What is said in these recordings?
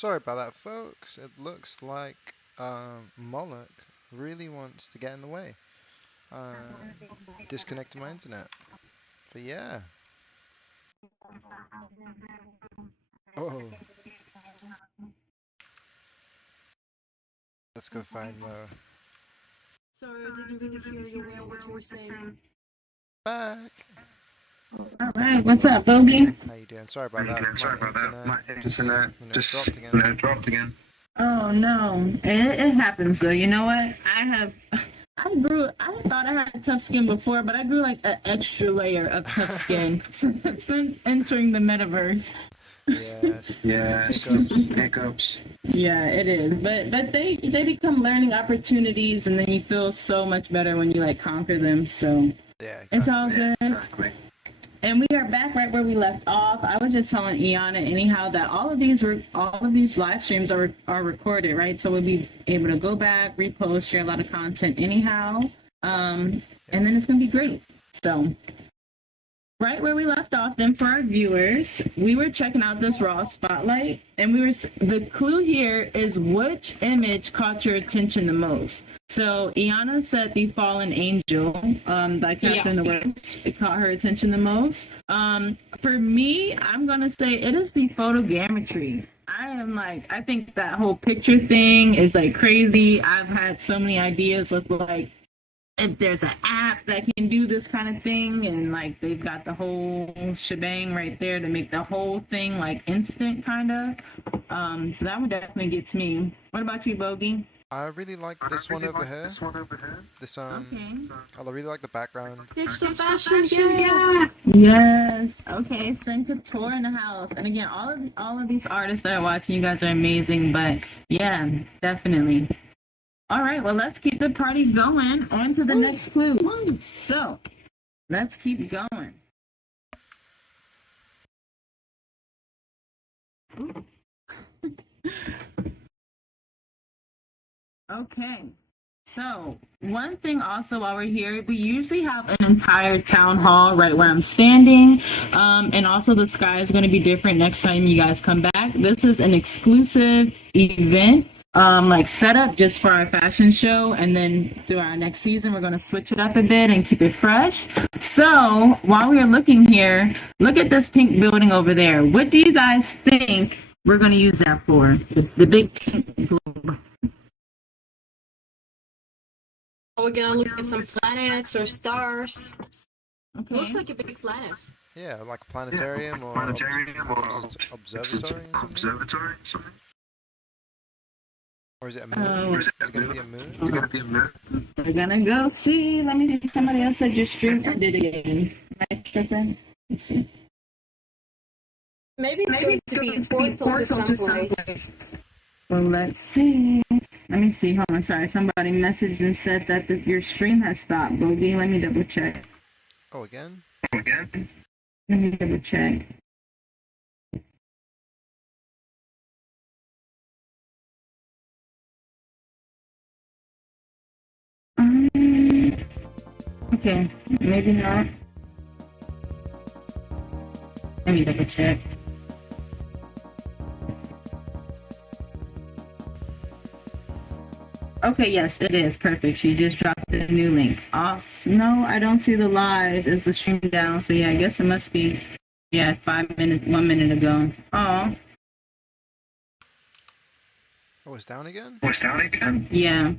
Sorry about that, folks. It looks like Moloch really wants to get in the way. Uh, Disconnected my internet. But yeah. Oh, let's go find Mo. Sorry, I didn't really hear you well what you were saying. Back. All right, what's up, Bogey? How you doing? Sorry about that. My Just just dropped again. Oh no, it happens though. You know what? I thought I had tough skin before, but I grew like an extra layer of tough skin since entering the metaverse. Yes. Hiccups. Yeah, it is. But they become learning opportunities, and then you feel so much better when you like conquer them. So Yeah, it's all exactly. good. Exactly. And we are back right where we left off. I was just telling Iana anyhow that all of these live streams are recorded, right? So we'll be able to go back, repost, share a lot of content anyhow. And then it's gonna be great. So right where we left off, then for our viewers, we were checking out this raw spotlight, and the clue here is which image caught your attention the most. So Iana said the fallen angel, by Captain the Works, it caught her attention the most. For me, I'm gonna say it is the photogrammetry. I think that whole picture thing is like crazy. I've had so many ideas with like if there's an app that can do this kind of thing, and like they've got the whole shebang right there to make the whole thing like instant kind of. So that would definitely get to me. What about you, Bogey? I really like this one over here. This Okay. I really like the background. It's the fashion, yeah! Yes. Okay. Sen Couture in the house. And again, all of these artists that are watching, you guys are amazing. But yeah, definitely. All right. Well, let's keep the party going. On to the next clue. So, let's keep going. Okay. So, one thing also while we're here, we usually have an entire town hall right where I'm standing. And also the sky is going to be different next time you guys come back. This is an exclusive event, like set up just for our fashion show. And then through our next season, we're going to switch it up a bit and keep it fresh. So, while we're looking here, look at this pink building over there. What do you guys think we're going to use that for? The big pink globe. We're gonna look at some planets or stars. Okay. Looks like a big planet. Yeah, like a planetarium or observatory or something. Or is it a moon? Is it going to be a moon? We're gonna go see. Let me see. Somebody else said your stream ended again. Am I tripping? Let's see. Maybe it's going to be a portal to someplace. Well, let's see. Let me see. Hold on. Sorry. Somebody messaged and said that your stream has stopped. Bogey, let me double check. Oh, again? Let me double check. Okay. Maybe not. Let me double check. Okay, yes, it is perfect. She just dropped the new link. No, I don't see the live. Is the stream down? So yeah, I guess it must be 1 minute ago. Oh. Oh, it's down again? Yeah.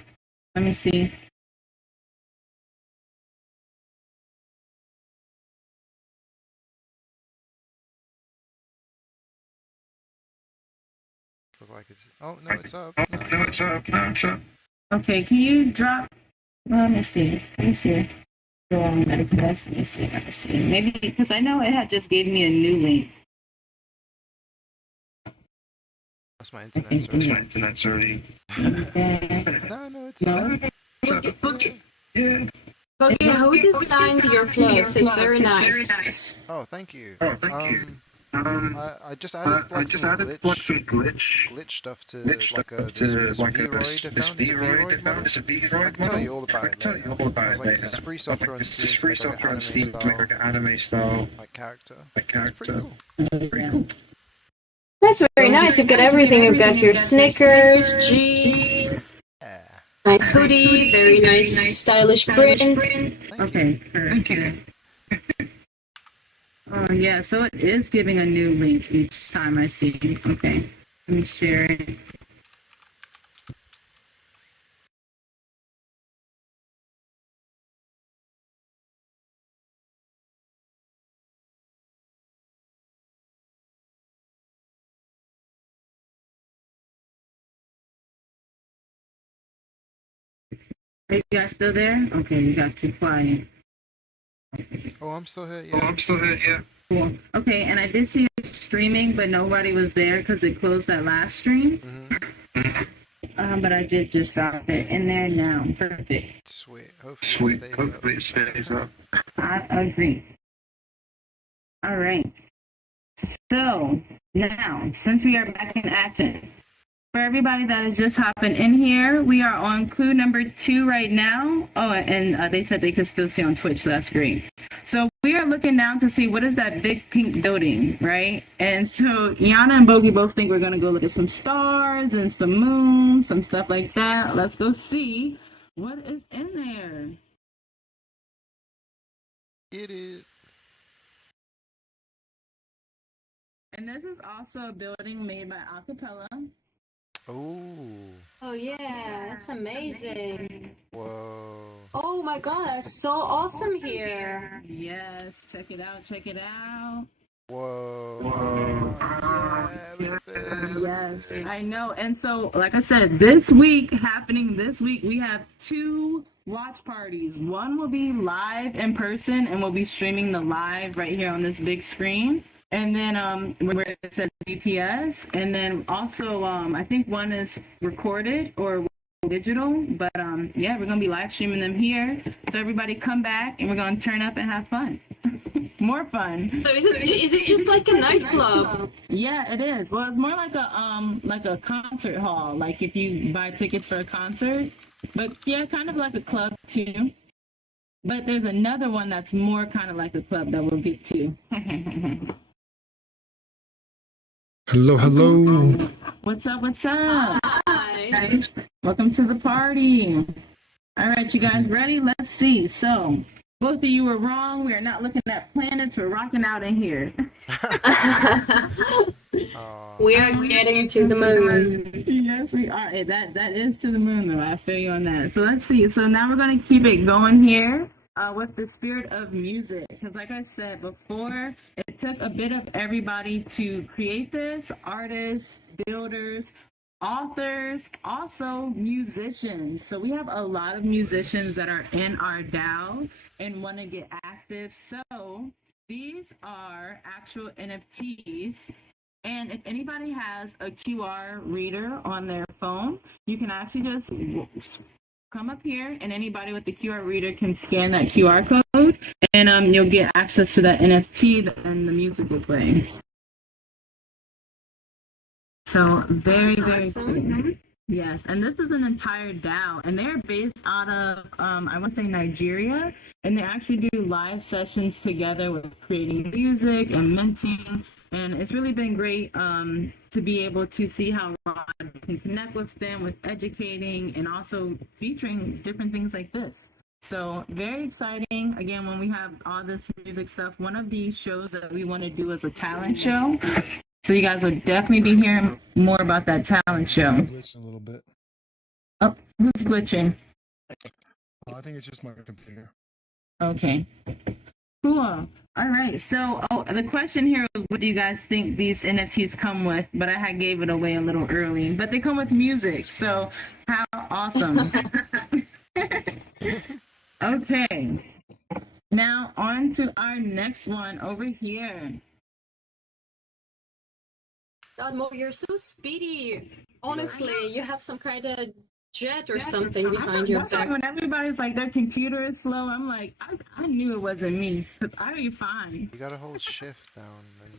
Let me see. Look like it's. Oh no, it's up. No, it's up. Okay, can you drop? Well, let me see. Go on MetaFest. Let me see. Maybe because I know it had just gave me a new link. That's my internet. Sorry. Okay. No, it's No. Okay, who designed your clothes? It's very nice. Oh, thank you. I just added like some glitch stuff to this Vroid I found. It's a Vroid I can tell you all about it later. This is free software on Steam to make like an anime style like character. It's pretty cool. That's very nice. You've got everything. You've got your Snickers, jeans, Yeah. nice hoodie, very nice stylish print. Okay, perfect. Oh yeah, so it is giving a new link each time I see. Okay, let me share it. Are you guys still there? Okay, you got too quiet. Oh, I'm still here. Oh, Yeah. I'm still here, yeah. Cool. Okay, and I did see it streaming, but nobody was there because it closed that last stream. But I did just drop it in there now. Perfect. Sweet. Sweet. Hopefully it stays up. I agree. All right. So now, since we are back in action, for everybody that is just hopping in here, we are on clue number 2 right now. Oh, and they said they could still see on Twitch, so that's great. So we are looking down to see what is that big pink building, right? And so Iana and Bogey both think we're going to go look at some stars and some moons, some stuff like that. Let's go see what is in there. It is. And this is also a building made by Acapella. Oh. Oh yeah, that's amazing. Whoa. Oh my god, that's so awesome here. Yes, check it out, check it out. Whoa. Yeah, look at this. Yes, I know. And so, like I said, this week, we have 2 watch parties. One will be live in person, and we'll be streaming the live right here on this big screen. And then where it says VPS, and then also I think one is recorded or digital, but yeah, we're gonna be live streaming them here. So everybody come back, and we're gonna turn up and have fun. More fun. So is it just like a nightclub? Yeah, it is. Well, it's more like a concert hall, like if you buy tickets for a concert. But yeah, kind of like a club too. But there's another one that's more kind of like a club that we'll get to. Hello, hello. What's up? What's up? Hi. Welcome to the party. All right, you guys ready? Let's see. So, both of you were wrong. We are not looking at planets. We're rocking out in here. We are getting to the moon. Yes, we are. That is to the moon, though. I feel you on that. So let's see. So now we're going to keep it going here. With the spirit of music, because like I said before, it took a bit of everybody to create this: artists, builders, authors, also musicians. So we have a lot of musicians that are in our DAO and want to get active. So these are actual NFTs. And if anybody has a QR reader on their phone, you can actually just come up here, and anybody with the QR reader can scan that QR code, and you'll get access to that NFT, and the music will play. So very awesome. cool. Yes, and this is an entire DAO, and they're based out of I want to say Nigeria, and they actually do live sessions together with creating music and minting. And it's really been great to be able to see how Rod can connect with them, with educating, and also featuring different things like this. So very exciting. Again, when we have all this music stuff, one of the shows that we want to do is a talent show. So you guys will definitely be hearing more about that talent show. Glitching a little bit. Oh, who's glitching? I think it's just my computer. Okay. Cool. All right. So, the question here is, what do you guys think these NFTs come with? But I had gave it away a little early. But they come with music. So, how awesome. Okay. Now, on to our next one over here. God, Mo, you're so speedy. Honestly, you have some kind of jet or something behind your That's like back. when everybody's like their computer is slow, I'm like, I knew it wasn't me because I be fine. You gotta hold shift down and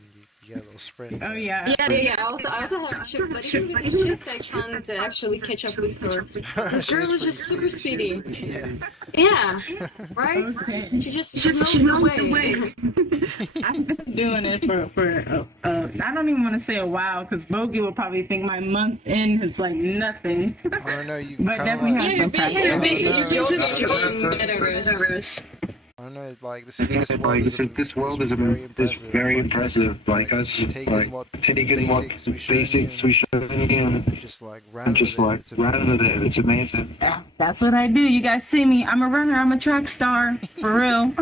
you get a little sprint. Oh yeah. Yeah. I also have a shift, but even with the shift, I can't actually catch up with her. This girl is just super speedy. Yeah. Yeah, right? Okay. She knows the way. I've been doing it for I don't even want to say a while because Bogey will probably think my month in is like nothing. I don't know, you But kinda definitely like, have some practice. You've been No, to no, metaverse. I don't know, like this world is very impressive. Like us, taking what basics we showed you, just like and just like ran with it. It's amazing. That's what I do. You guys see me. I'm a runner. I'm a track star. For real.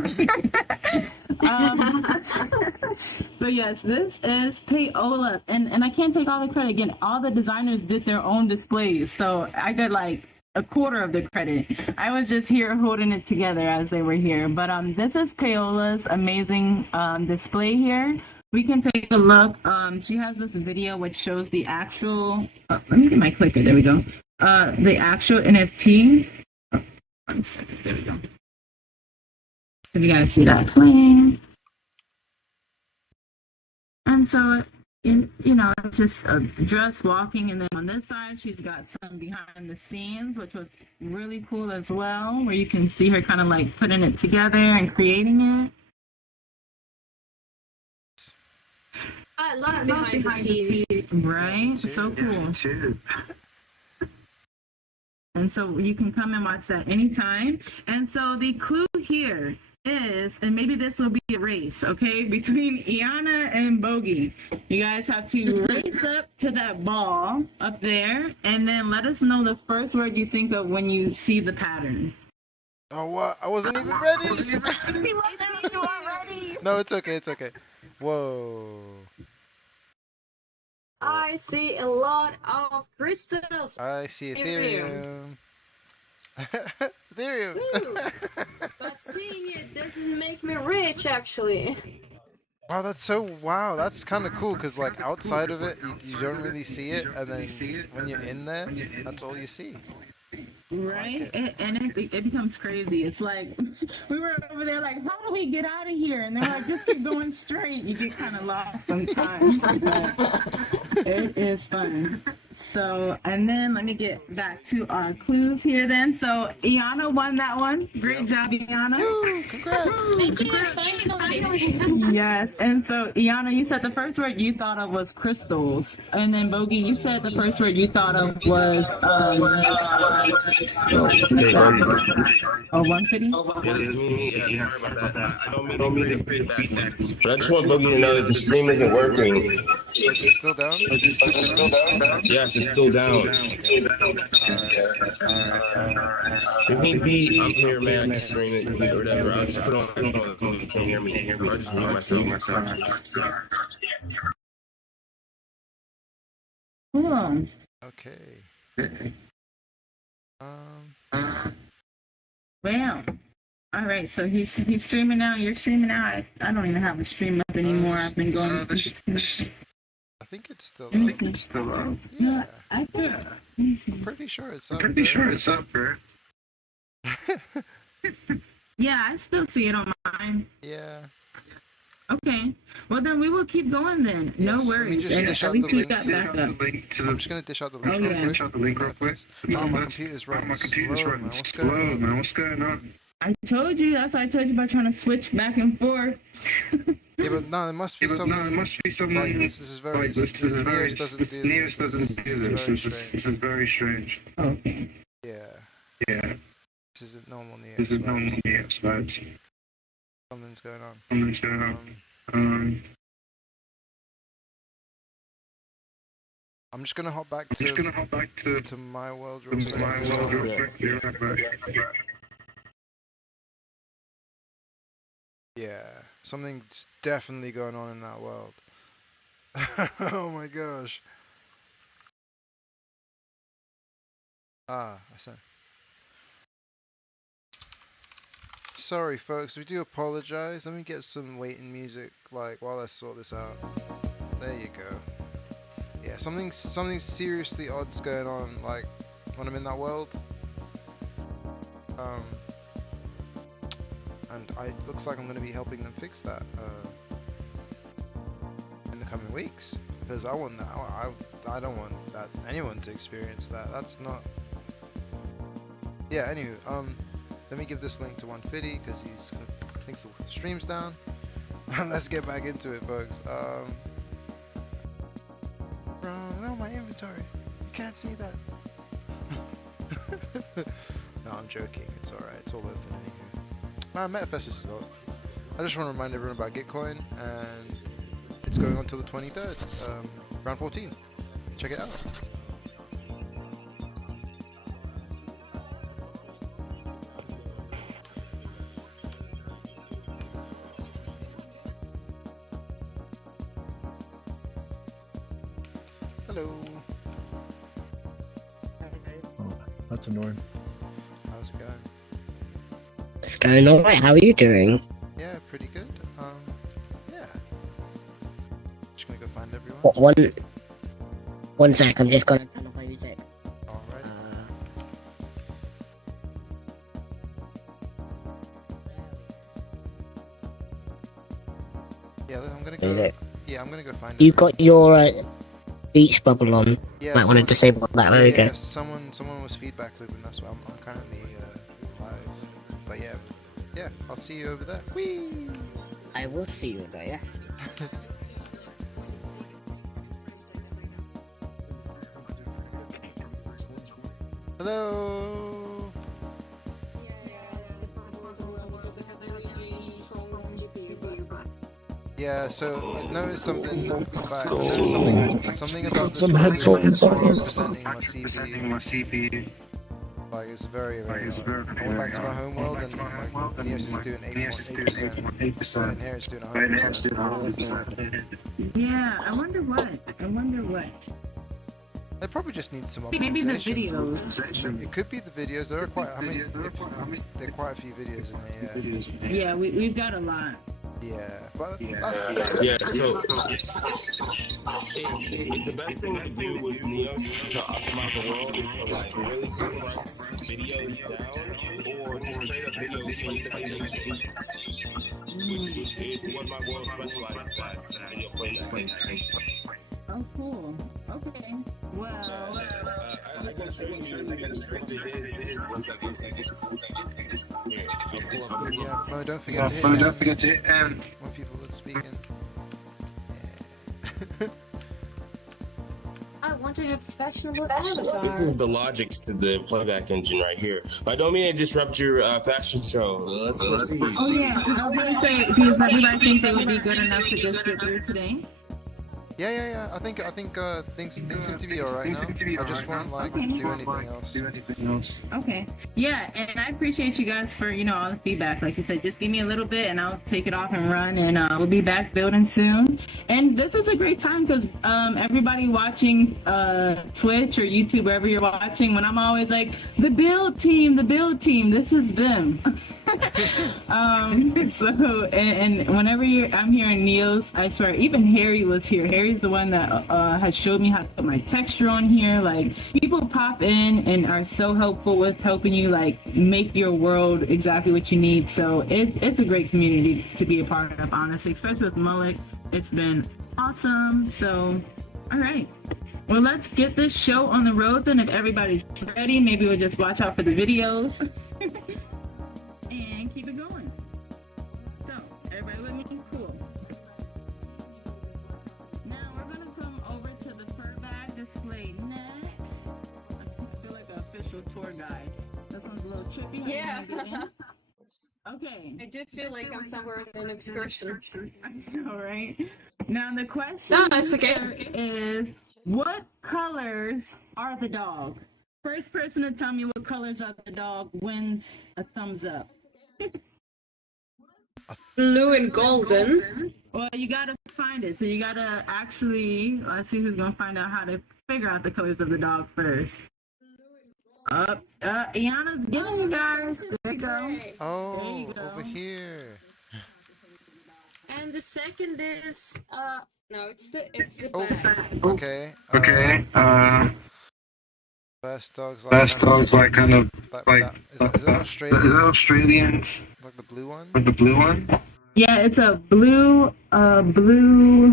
So yes, this is Payola. And I can't take all the credit. Again, all the designers did their own displays. So I got like a quarter of the credit. I was just here holding it together as they were here. But this is Payola's amazing display here. We can take a look. She has this video which shows the actual. Let me get my clicker. There we go. The actual NFT. Oh, 1 second. There we go. If you guys see that playing. And so, you know, it's just a dress walking, and then on this side, she's got some behind the scenes, which was really cool as well, where you can see her kind of like putting it together and creating it. I love behind the scenes. Right? So cool. And so you can come and watch that anytime. And so the clue here is, and maybe this will be a race, okay, between Iana and Bogey. You guys have to race up to that ball up there, and then let us know the first word you think of when you see the pattern. Oh, what? I wasn't even ready! No, it's okay, it's okay. Whoa. I see a lot of crystals. I see Ethereum. Ethereum! Ooh, but seeing it doesn't make me rich, actually. Wow, that's kind of cool, because like outside of it, you don't really see it, and then when you're in there, that's all you see. Right? It becomes crazy. It's like, we were over there like, how do we get out of here? And they're like, just keep going straight. You get kind of lost sometimes. But it is fun. So, and then let me get back to our clues here then. So, Iana won that one. Great job, Iana. Woo, congrats! Thank you, finally. Yes, and so Iana, you said the first word you thought of was crystals. And then Bogey, you said the first word you thought of was, Hey, buddy. oh, 150? Yeah, it's me. Yeah, sorry about that. I don't mean to create feedback, but I just want Bogey to know that the stream isn't working. Is it still down? Yes, it's still down. If need be, I'm here, man. I can stream it or whatever. I'll just put on my phone so you can't hear me. Or I'll just mute myself. Cool. Okay. Wow. All right, so he's streaming now. You're streaming now. I don't even have a stream up anymore. I've been going. I think it's still up. Yeah, Yeah. I think. I'm pretty sure it's up. Yeah, I still see it on mine. Yeah. Okay. Well, then we will keep going then. No Yes, let me worries. just And dish at out least the we link got to- back up. I'm just gonna dish out the link Oh, real yeah. quick. Oh, my computer's running slow, man. What's going on? What's going on? I told you. That's why I told you about trying to switch back and forth. Yeah, but no, there must be something. Like this is very. Neos doesn't do this. This is very strange. Okay. Yeah. Yeah, This isn't normal Neos. this is vibes. normal vibes. Something's going on. Something's going on. I'm just gonna hop back I'm just to gonna hop back to my world real quick. my world real quick. Be right back. Yeah, something's definitely going on in that world. Oh my gosh. I see. Sorry folks, we do apologize. Let me get some waiting music like while I sort this out. There you go. Yeah, something seriously odd's going on like when I'm in that world. And it looks like I'm going to be helping them fix that in the coming weeks, because I want that. I don't want that anyone to experience that. That's not. Yeah. Anywho, let me give this link to 150 because he's thinks the stream's down. Let's get back into it, folks. Bro, no, my inventory. You can't see that. No, I'm joking. It's alright. It's all open anyway. MetaFest is up. I just want to remind everyone about Gitcoin, and it's going on till the 23rd, round 14. Check it out. Hello. Oh, that's annoying. How's it going? It's going alright, how are you doing? Yeah, pretty good. Yeah. Just gonna go find everyone. One sec, I'm just gonna turn off my music. Alright. Yeah, I'm gonna go. Music. Yeah, I'm gonna go find. You everyone. got your beach bubble on. Yeah, Might want to disable that, there we go. Yeah, someone was feedback looping. That's why I'm currently live. But yeah, I'll see you over there. Whee! I will see you there, yes. Hello. Yeah, so notice something about something about Some this headphones on. representing my CPU. Like it's very odd. I went back to my home world and like Neos is doing 8.8%, and here it's doing 100%. Yeah, I wonder what. They probably just need some Maybe the optimization. videos. It could be the videos. There are quite. I mean, there are quite a few videos in there. Yeah, we've got a lot. Yeah, but Yeah, so the best thing to do with Neos to optimize the world is to like really compress videos down or just create a video playback, which is what my world specializes at, video playback. Oh, cool. Okay. Well, I can show you what it is. One second. Here, I'll pull up the yeah. No, don't forget to hit. More people that's speaking. Yeah. I want to have fashionable This is avatar. the logics to the playback engine right here. I don't mean to disrupt your fashion show. Let's proceed. oh yeah, I was gonna say, does everybody think they would be good enough to just get through today? Yeah. I think things seem to be alright now. I just won't like do anything else. Okay. Yeah, and I appreciate you guys for, all the feedback. Like you said, just give me a little bit and I'll take it off and run, and we'll be back building soon. And this is a great time because everybody watching Twitch or YouTube, wherever you're watching, when I'm always like, the build team, this is them. So, and whenever I'm here in Neos, I swear, even Harry was here. Harry's the one that has showed me how to put my texture on here. Like, people pop in and are so helpful with helping you like make your world exactly what you need. So it's a great community to be a part of, honestly, especially with Mullet. It's been awesome. So, all right. Well, let's get this show on the road then. If everybody's ready, maybe we'll just watch out for the videos and keep it going. So, everybody with me? Cool. Now we're gonna come over to the fur bag display next. I feel like an official tour guide. This one's a little trippy. How you Yeah. gonna get in? Okay. I do feel like I'm somewhere on an excursion. I know, right? Now the question No, it's okay. here is, what colors are the dog? First person to tell me what colors are the dog wins a thumbs up. Blue and golden. Well, you gotta find it. So you gotta actually, let's see who's gonna find out how to figure out the colors of the dog first. Iana's getting you guys. There you go. Oh, There you go. over here. And the second is no, it's the Oh, bag. okay. First dog's like kind of like like that. Is that Australian? Is that Australians Like the blue one? with the blue one? Yeah, it's a blue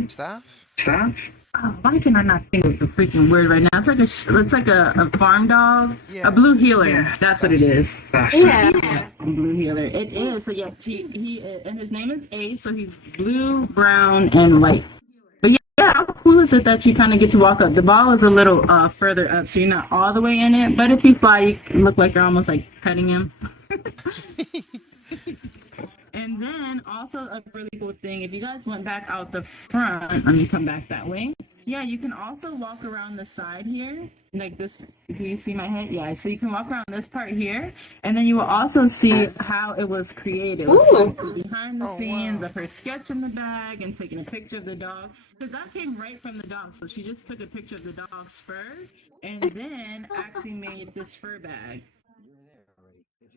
Staff? Why can I not think of the freaking word right now? It's like a farm dog, Yeah. a blue healer. That's what it is. Yeah. A blue healer. It is. So yeah, he and his name is Ace. So he's blue, brown, and white. But yeah, how cool is it that you kind of get to walk up? The ball is a little further up, so you're not all the way in it. But if you fly, you look like you're almost like petting him. And then also a really cool thing, if you guys went back out the front, let me come back that way. Yeah, you can also walk around the side here, like this. Can you see my head? Yeah, so you can walk around this part here, and then you will also see how it was created. Ooh. Behind the scenes of her sketching the bag and taking a picture of the dog, because that came right from the dog. So she just took a picture of the dog's fur, and then actually made this fur bag.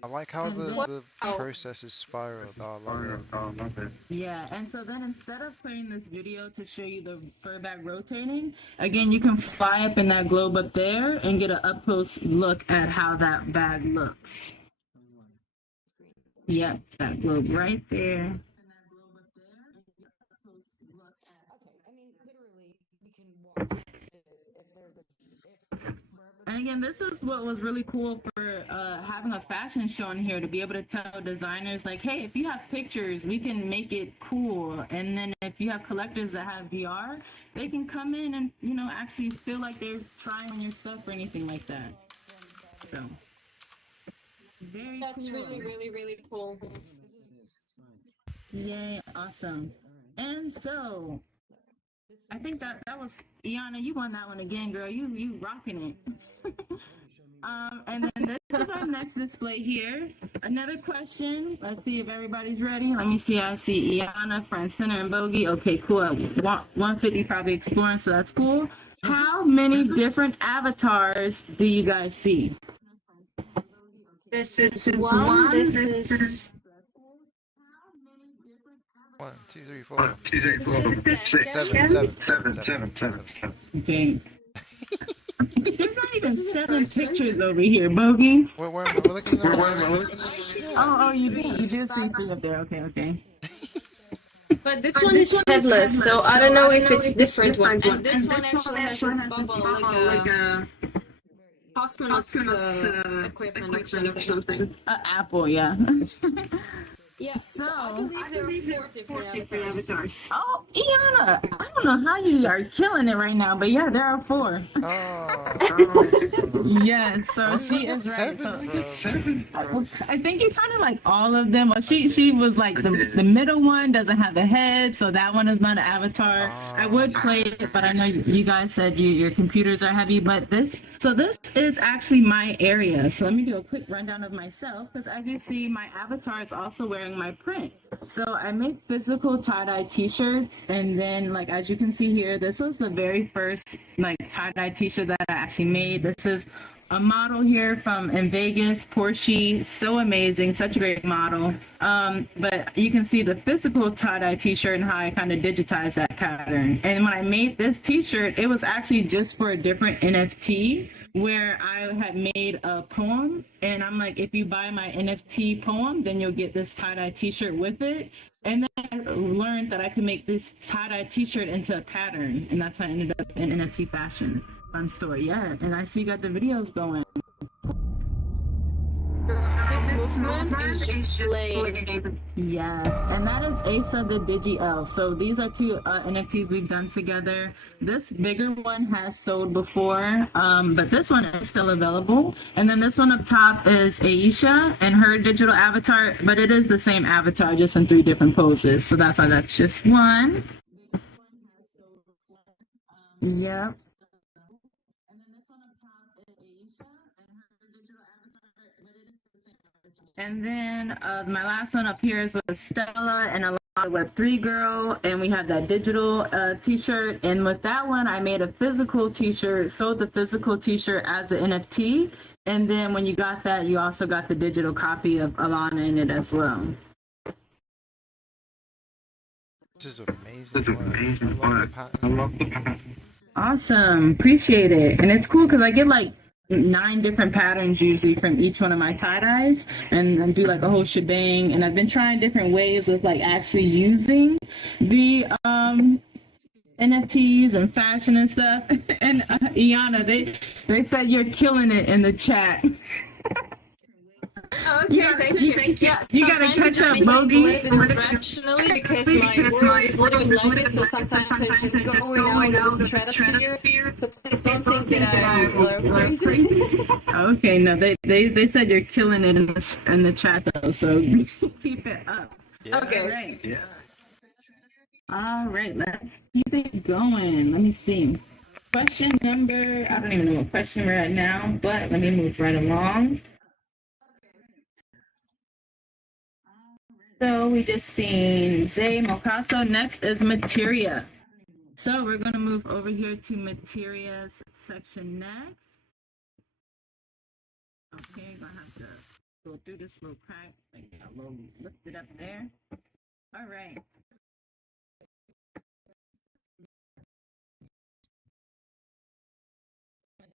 I like how the process is spiraled. Oh, I love it. Yeah, and so then instead of playing this video to show you the fur bag rotating, again, you can fly up in that globe up there and get an up close look at how that bag looks. Yep, that globe right there. And again, this is what was really cool for having a fashion show in here, to be able to tell designers like, hey, if you have pictures, we can make it cool. And then if you have collectors that have VR, they can come in and, you know, actually feel like they're trying on your stuff or anything like that. So, very cool. That's really, really, really cool. Yay, awesome. And so, I think that was Iana. You won that one again, girl. You rocking it. And then this is our next display here. Another question. Let's see if everybody's ready. Let me see. I see Iana, Front Center, and Bogey. Okay, cool. 150 probably exploring, so that's cool. How many different avatars do you guys see? This is one. This is 1, 2, 3, 4. 7. Okay. There's not even 7 pictures over here, Bogey. We're looking at Oh, you do see 3 up there. Okay. But this one is headless, so I don't know if it's different one. And this one actually has this bubble like a cosmonaut's equipment or something. Apple, yeah. Yeah, so I believe there are 4 different avatars. Oh, Iana, I don't know how you are killing it right now, but yeah, there are 4. Oh. Yes, so she is right. I think you kind of like all of them. Well, she was like the middle one doesn't have a head, so that one is not an avatar. I would play it, but I know you guys said your computers are heavy. But this is actually my area. So let me do a quick rundown of myself, because as you see, my avatar is also wearing my print. So I make physical tie-dye t-shirts, and then like as you can see here, this was the very first like tie-dye t-shirt that I actually made. This is a model here from in Vegas, Porsche, so amazing, such a great model. But you can see the physical tie-dye t-shirt and how I kind of digitized that pattern. And when I made this t-shirt, it was actually just for a different NFT where I had made a poem, and I'm like, if you buy my NFT poem, then you'll get this tie-dye t-shirt with it. And then I learned that I could make this tie-dye t-shirt into a pattern, and that's how I ended up in NFT fashion. Fun story, yeah. And I see you got the videos going. This movement is just slaying. Yes, and that is Asa the Digi Elf. So these are 2 NFTs we've done together. This bigger one has sold before, but this one is still available. And then this one up top is Aisha and her digital avatar, but it is the same avatar, just in 3 different poses. So that's why that's just one. Yep. And then my last one up here is with Stella and a Web3 girl, and we have that digital t-shirt. And with that one, I made a physical t-shirt, sold the physical t-shirt as an NFT. And then when you got that, you also got the digital copy of Alana in it as well. This is amazing work. I love the pattern. Awesome, appreciate it. And it's cool because I get like 9 different patterns usually from each one of my tie-dyes, and do like a whole shebang. And I've been trying different ways of like actually using the NFTs and fashion and stuff. And Iana, they said you're killing it in the chat. Okay, thank you. Yeah, You gotta sometimes catch up, just Bogey. make it rationally because my word is a little bit like it, so sometimes I'm just going out of the stratosphere. So please don't think that I'm crazy. Okay, no, they said you're killing it in the chat though, so keep it up. Yeah. Okay. All right. Yeah. All right, let's keep it going. Let me see. Question number, I don't even know what question we're at now, but let me move right along. So we just seen Zay Mocaso. Next is Materia. So we're going to move over here to Materia's section next. Okay, gonna have to go through this little crack, like a little lift it up there. All right.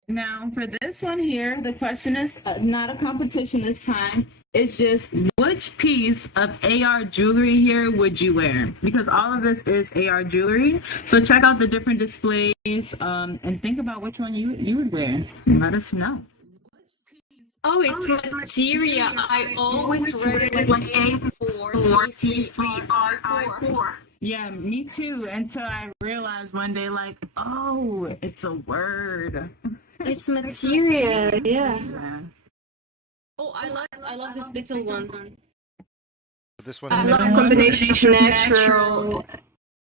Now for this one here, the question is not a competition this time. It's just which piece of AR jewelry here would you wear? Because all of this is AR jewelry. So check out the different displays and think about which one you would wear. Let us know. Oh, it's Materia. I always read it like A4, T3R4. Yeah, me too. Until I realized one day, like, oh, it's a word. It's Materia, yeah. Yeah. Oh, I love this little one. This one. I love combination natural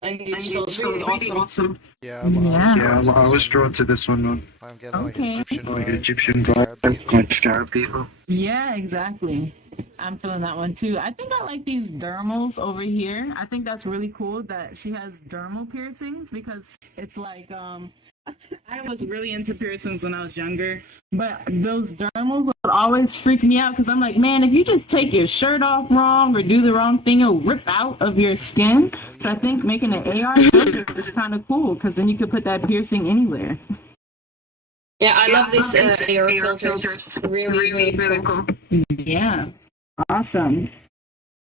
and digital. It's really awesome. Yeah. I was drawn to this one. I'm getting Okay. Egyptian vibe, like scarab people. Yeah, exactly. I'm feeling that one too. I think I like these dermals over here. I think that's really cool that she has dermal piercings because it's like I was really into piercings when I was younger, but those dermals would always freak me out because I'm like, man, if you just take your shirt off wrong or do the wrong thing, it'll rip out of your skin. So I think making an AR filter is kind of cool because then you could put that piercing anywhere. Yeah, I love this AR filters. Really cool. Yeah, awesome.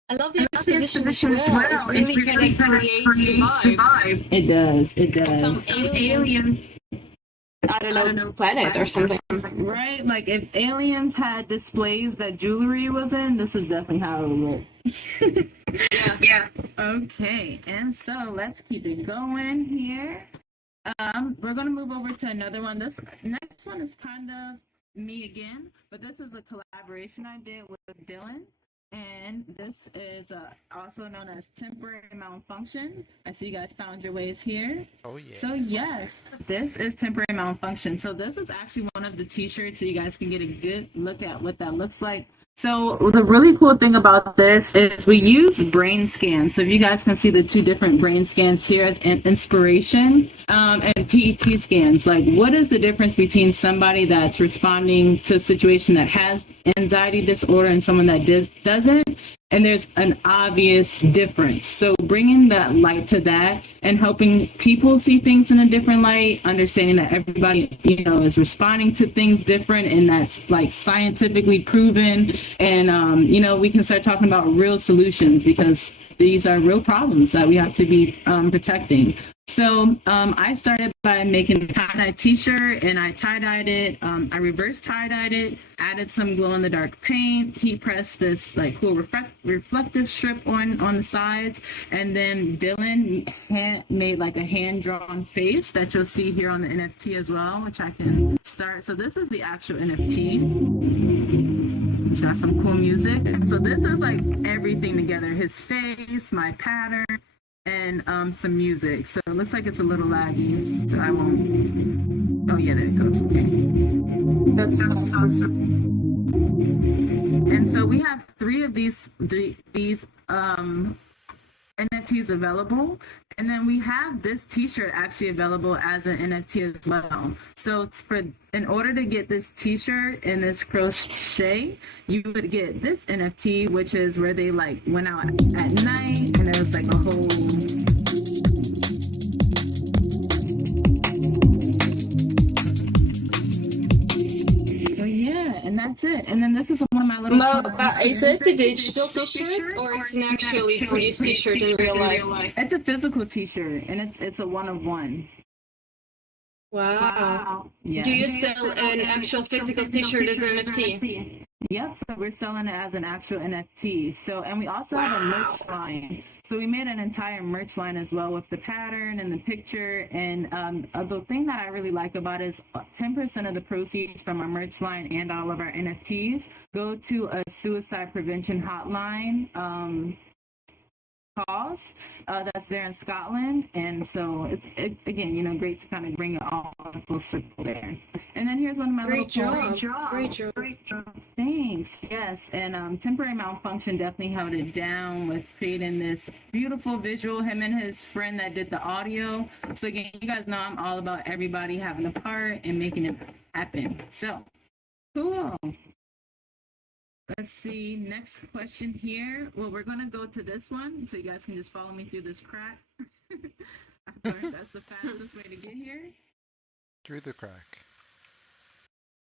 I love the exposition as well. It really kind of creates the vibe. It does. It does. Some alien, I don't know, planet or something. Right? Like if aliens had displays that jewelry was in, this is definitely how it would look. Yeah. Okay, and so let's keep it going here. We're gonna move over to another one. This next one is kind of me again, but this is a collaboration I did with Dylan. And this is also known as temporary malfunction. I see you guys found your ways here. Oh yeah. So yes, this is temporary malfunction. So this is actually one of the t-shirts so you guys can get a good look at what that looks like. So the really cool thing about this is we use brain scans. So if you guys can see the two different brain scans here as inspiration and PET scans, like what is the difference between somebody that's responding to a situation that has anxiety disorder and someone that doesn't? And there's an obvious difference. So bringing that light to that and helping people see things in a different light, understanding that everybody, is responding to things different and that's like scientifically proven. And, we can start talking about real solutions because these are real problems that we have to be protecting. So I started by making a tie-dye t-shirt and I tie-dyed it. I reverse tie-dyed it, added some glow-in-the-dark paint, heat pressed this like cool reflective strip on the sides, and then Dylan made like a hand-drawn face that you'll see here on the NFT as well, which I can start. So this is the actual NFT. It's got some cool music. So this is like everything together, his face, my pattern, and some music. So it looks like it's a little laggy, so I won't. Oh yeah, there it goes. Okay. That's awesome. And so we have three of these NFTs available, and then we have this t-shirt actually available as an NFT as well. So in order to get this t-shirt and this crochet, you would get this NFT, which is where they like went out at night and there was like a whole and that's it. And then this is one of my my little. Is it a digital T-shirt or it's an actually produced T-shirt in real life? It's a physical T-shirt, and it's a one of one. Wow. Yeah. Do you sell an actual physical T-shirt as an NFT? Yep, so we're selling it as an actual NFT. So, and we also have a merch line. So we made an entire merch line as well with the pattern and the picture. And the thing that I really like about it is 10% of the proceeds from our merch line and all of our NFTs go to a suicide prevention hotline cause that's there in Scotland. And so it's again, you know, great to kind of bring it all full circle there. And then here's one of my Great little job. Great job. Thanks. Yes, and temporary malfunction definitely held it down with creating this beautiful visual. Him and his friend that did the audio. So again, you guys know I'm all about everybody having a part and making it happen. So cool. Let's see. Next question here. Well, we're gonna go to this one, so you guys can just follow me through this crack. I learned that's the fastest way to get here. Through the crack.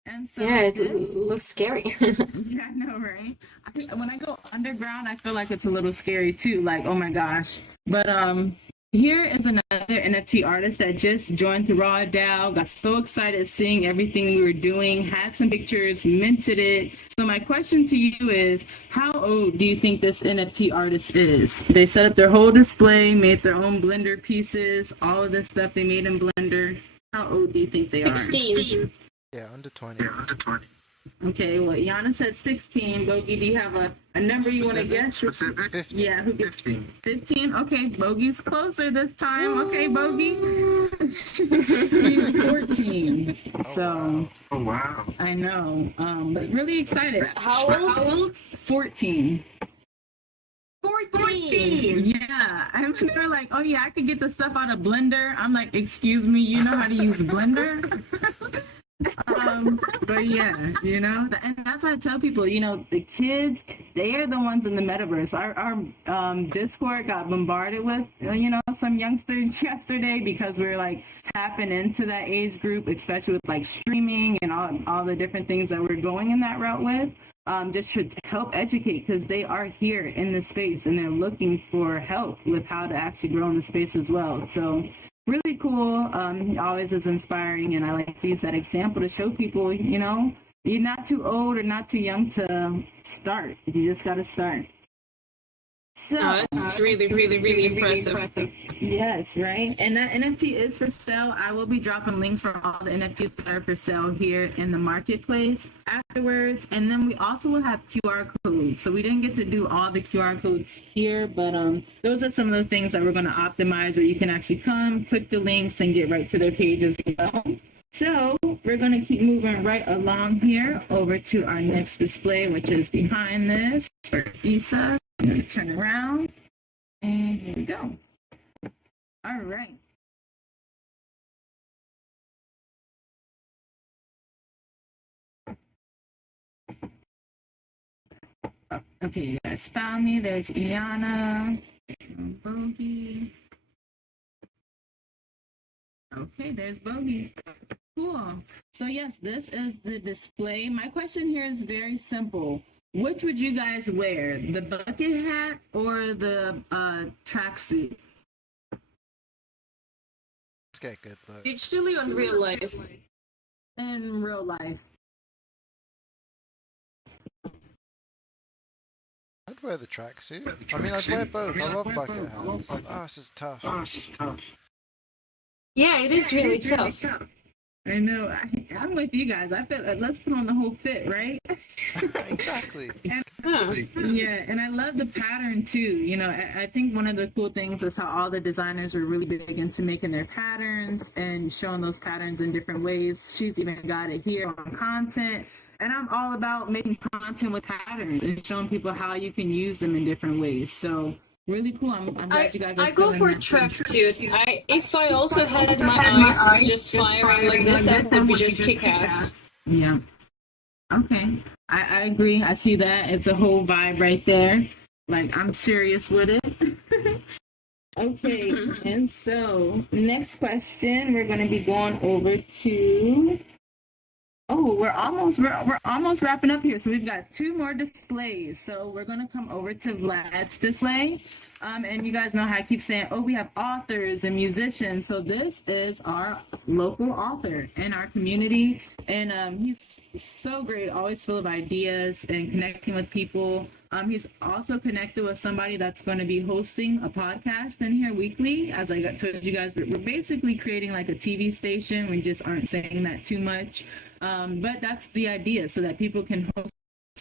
And so Yeah, it looks scary. Yeah, I know, right? When I go underground, I feel like it's a little scary too. Like, oh my gosh. But here is another NFT artist that just joined the Raw DAO. Got so excited seeing everything we were doing. Had some pictures, minted it. So my question to you is, how old do you think this NFT artist is? They set up their whole display, made their own Blender pieces, all of this stuff they made in Blender. How old do you think they are? 16. Yeah, under 20. Okay, well, Iana said 16. Bogey, do you have a number you want to guess? Specific? 50. Yeah, who gets 15. 15? Okay, Bogey's closer this time. Okay, Bogey. He's 14. So, Oh, wow. I know. But really excited. How old? 14. 14. Yeah. I mean, they were like, oh, yeah, I could get the stuff out of Blender. I'm like, excuse me, you know how to use Blender? But yeah, you know, and that's why I tell people, you know, the kids, they are the ones in the metaverse. Our Discord got bombarded with, you know, some youngsters yesterday because we're like tapping into that age group, especially with like streaming and all the different things that we're going in that route with. Just to help educate, because they are here in the space and they're looking for help with how to actually grow in the space as well. So really cool. He always is inspiring, and I like to use that example to show people, you know, you're not too old or not too young to start. You just got to start. So It's really impressive. Yes, right. And that NFT is for sale. I will be dropping links for all the NFTs that are for sale here in the marketplace afterwards. And then we also will have QR codes. So we didn't get to do all the QR codes here, but those are some of the things that we're going to optimize where you can actually come, click the links, and get right to their page as well. So we're going to keep moving right along here over to our next display, which is behind this for Issa. I'm going to turn around, and here we go. All right. Okay, you guys found me. There's Iana, Bogey. Okay, there's Bogey. Cool. So yes, this is the display. My question here is very simple. Which would you guys wear, the bucket hat or the tracksuit? Let's get a good look. Digitally on real life. In real life. I'd wear the tracksuit. I mean, I'd wear both. I love bucket hats. Oh, this is tough. Yeah, it is really tough. I know. I'm with you guys. I feel let's put on the whole fit, right? Exactly. Yeah, and I love the pattern too. You know, I think one of the cool things is how all the designers are really big into making their patterns and showing those patterns in different ways. She's even got it here on content. And I'm all about making content with patterns and showing people how you can use them in different ways. So really cool. I'm glad you guys are I go for a tracksuit. If I also had my eyes just firing like this, that would be just kick-ass. Yeah. Okay. I agree. I see that. It's a whole vibe right there. Like, I'm serious with it. Okay. And so, next question, we're going to be going over to Oh, we're almost wrapping up here. So we've got two more displays. So we're gonna come over to Vlad's display. And you guys know how I keep saying, oh, we have authors and musicians. So this is our local author in our community. And he's so great, always full of ideas and connecting with people. He's also connected with somebody that's going to be hosting a podcast in here weekly. As I told you guys, we're basically creating like a TV station. We just aren't saying that too much. But that's the idea, so that people can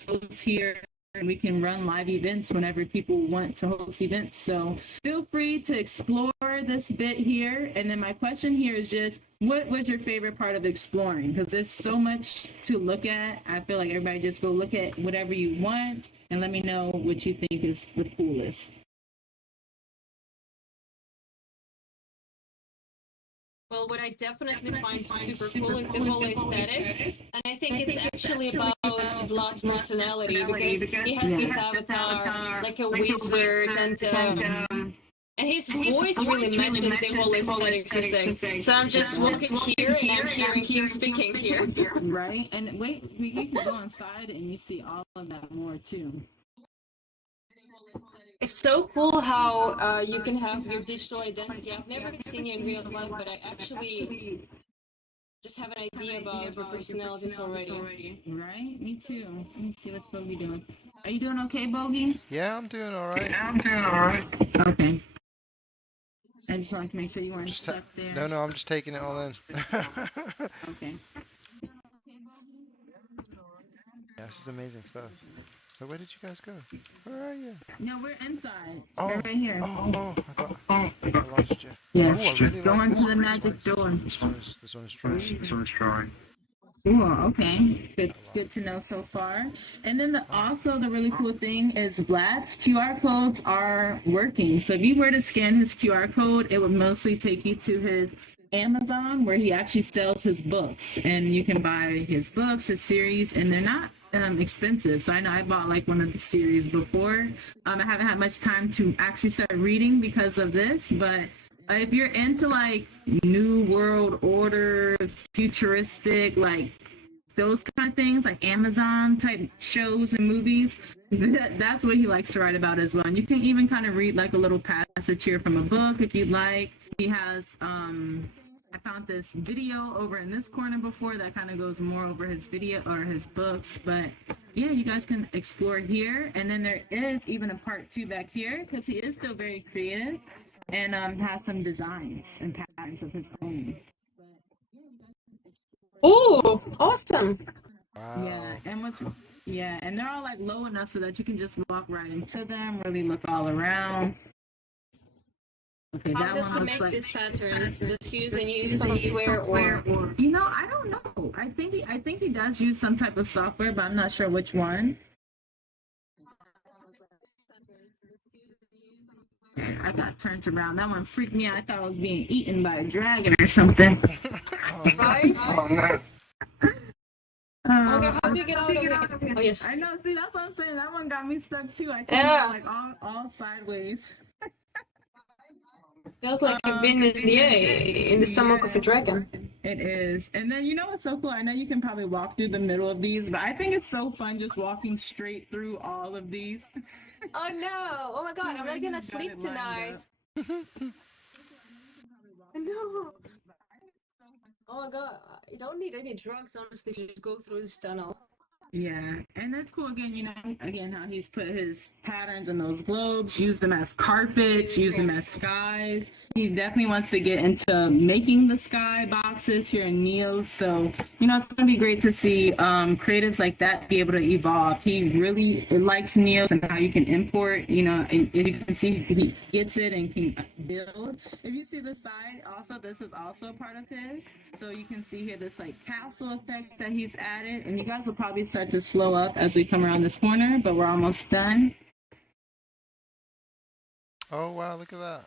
host here and we can run live events whenever people want to host events. So feel free to explore this bit here. And then my question here is just, what was your favorite part of exploring? Because there's so much to look at. I feel like everybody just go look at whatever you want and let me know what you think is the coolest. Well, what I definitely find super cool is the whole aesthetic, and I think it's actually about Vlad's personality, because he has this avatar, like a wizard, and his voice really matches the whole aesthetic system. So I'm just walking here and I'm hearing him speaking here. Right, and wait, we can go inside and you see all of that more too. It's so cool how you can have your digital identity. I've never seen you in real life, but I actually just have an idea about your personalities already. Right? Me too. Let me see what's Bogey doing. Are you doing okay, Bogey? Yeah, I'm doing alright. Okay. I just wanted to make sure you weren't stuck there. No, I'm just taking it all in. Okay. Yeah, this is amazing stuff. So where did you guys go? Where are you? No, we're inside. Oh, we're right here. I lost you. Yes. Oh, I really Go like into this the magic door. This one is drawing. Cool. Okay. Good to know so far. And then also the really cool thing is Vlad's QR codes are working. So if you were to scan his QR code, it would mostly take you to his Amazon, where he actually sells his books, and you can buy his books, his series, and they're not expensive. So I know I bought like one of the series before. I haven't had much time to actually start reading because of this, but if you're into like New World Order, futuristic, like those kind of things, like Amazon type shows and movies, that's what he likes to write about as well. And you can even kind of read like a little passage here from a book if you'd like. He has I found this video over in this corner before that kind of goes more over his video or his books, but yeah, you guys can explore here. And then there is even a part 2 back here, because he is still very creative and has some designs and patterns of his own. Oh, awesome! Wow. Yeah, and they're all like low enough so that you can just walk right into them, really look all around. Okay, How that does one he looks make like these patterns? Does he use any software or? You know, I don't know. I think he does use some type of software, but I'm not sure which one. I got turned around. That one freaked me out. I thought I was being eaten by a dragon or something. Right? Okay, how do you get out of it? Oh, yes. I know. See, that's what I'm saying. That one got me stuck too. I think like all sideways. Feels like you've been in the stomach of a dragon. It is. And then you know what's so cool? I know you can probably walk through the middle of these, but I think it's so fun just walking straight through all of these. Oh no! Oh my god, I'm not gonna sleep tonight. No. Oh my god, you don't need any drugs, honestly, if you just go through this tunnel. Yeah, and that's cool again, you know, how he's put his patterns in those globes, use them as carpets, use them as skies. He definitely wants to get into making the sky boxes here in Neo, so, you know, it's going to be great to see creatives like that be able to evolve. He really likes Neos and how you can import, you know, and you can see he gets it and can build. If you see the side, also, this is also part of his, so you can see here this, like, castle effect that he's added, and you guys will probably start to slow up as we come around this corner, but we're almost done. Oh wow, look at that.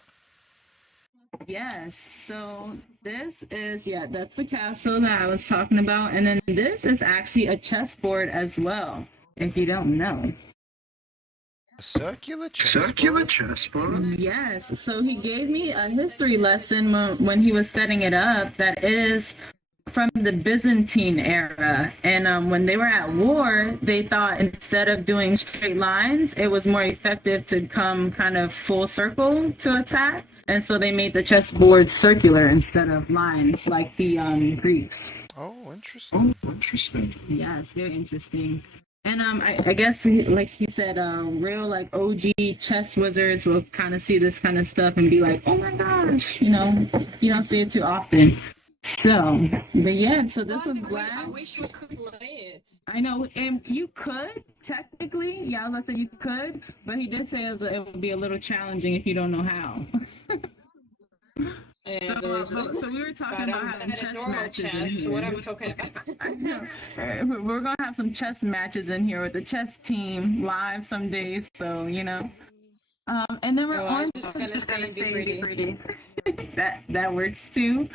Yes, so this is, that's the castle that I was talking about, and then this is actually a chessboard as well, if you don't know. A circular chessboard? Yes, so he gave me a history lesson when he was setting it up, that it is from the Byzantine era. And when they were at war, they thought instead of doing straight lines, it was more effective to come kind of full circle to attack. And so they made the chessboard circular instead of lines like the Greeks. Oh, interesting. Yes, very interesting. And I guess like he said, real like OG chess wizards will kind of see this kind of stuff and be like, oh my gosh, you know, you don't see it too often. So, but yeah, so this was Glad. I wish we could play it. I know, and you could technically, yeah, I was gonna say you could, but he did say it would be a little challenging if you don't know how. So we were talking about having chess matches in here. What are we talking about? I know. We're gonna have some chess matches in here with the chess team live some days, so you know. And then we're on just gonna stay pretty. that works too.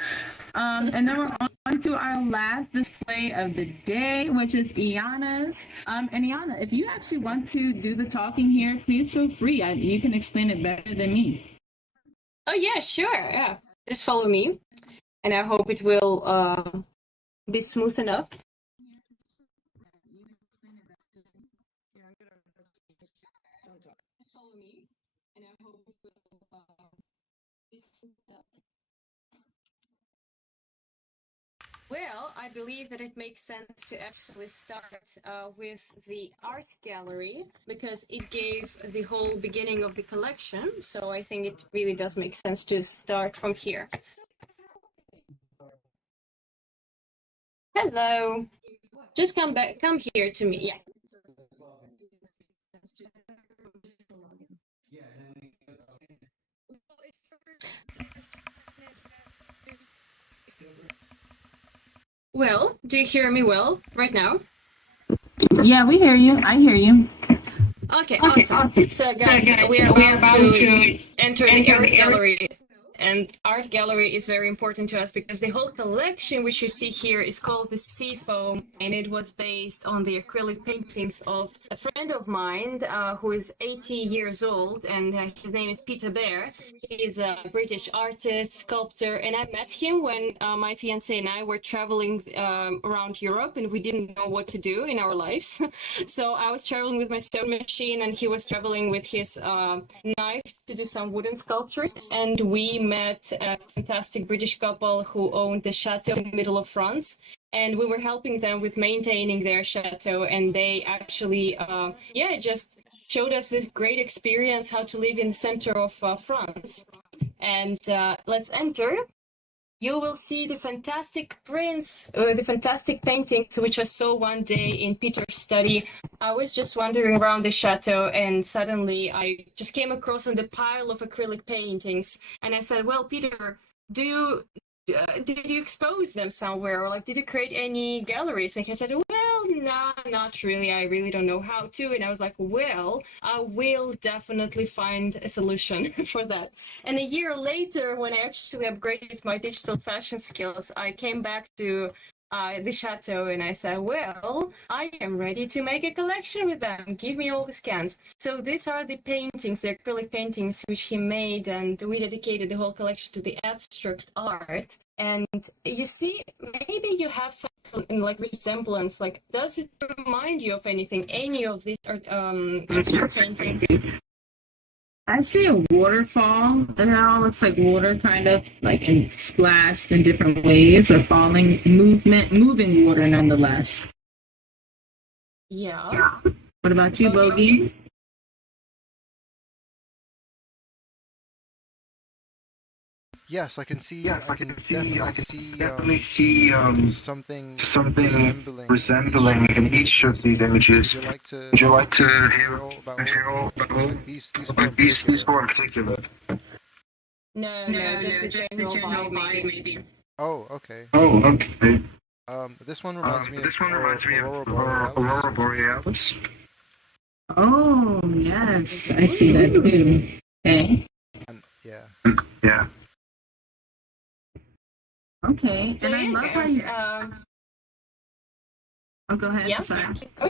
And then we're on to our last display of the day, which is Iana's. And Iana, if you actually want to do the talking here, please feel free. You can explain it better than me. Oh yeah, sure. Yeah, just follow me, and I hope it will be smooth enough. Just follow me, and I hope it will be smooth enough. Well, I believe that it makes sense to actually start with the art gallery because it gave the whole beginning of the collection. So I think it really does make sense to start from here. Hello. Just come here to me. Yeah. Well, do you hear me well right now? Yeah, we hear you. I hear you. Okay, awesome. So guys, we are about to enter the art gallery. And art gallery is very important to us because the whole collection which you see here is called the Seafoam, and it was based on the acrylic paintings of a friend of mine who is 80 years old, and his name is Peter Bear. He's a British artist, sculptor, and I met him when my fiancé and I were traveling around Europe, and we didn't know what to do in our lives. So I was traveling with my stone machine, and he was traveling with his knife to do some wooden sculptures, and we met a fantastic British couple who owned the chateau in the middle of France, and we were helping them with maintaining their chateau, and they actually just showed us this great experience how to live in the center of France. And let's enter. You will see the fantastic prints, the fantastic paintings which I saw one day in Peter's study. I was just wandering around the chateau, and suddenly I just came across the pile of acrylic paintings, and I said, well, Peter, did you expose them somewhere, or like did you create any galleries? And he said, well, no, not really. I really don't know how to. And I was like, well, I will definitely find a solution for that. And a year later, when I actually upgraded my digital fashion skills, I came back to the chateau, and I said, well, I am ready to make a collection with them. Give me all the scans. So these are the paintings, the acrylic paintings which he made, and we dedicated the whole collection to the abstract art. And you see, maybe you have some like resemblance. Like, does it remind you of anything? Any of these abstract paintings? I see a waterfall. It all looks like water, kind of like splashed in different ways, or falling, moving water nonetheless. Yeah. What about you, Bogey? Yes, I can see. I can definitely see something resembling in each of these images. Would you like to hear all about these four in particular? No, just the general vibe, maybe. Oh, okay. This one reminds me of Aurora Borealis. Oh, yes, I see that too. Okay. Yeah. Okay, So and I love how you... Oh, go ahead. Yeah. Sorry.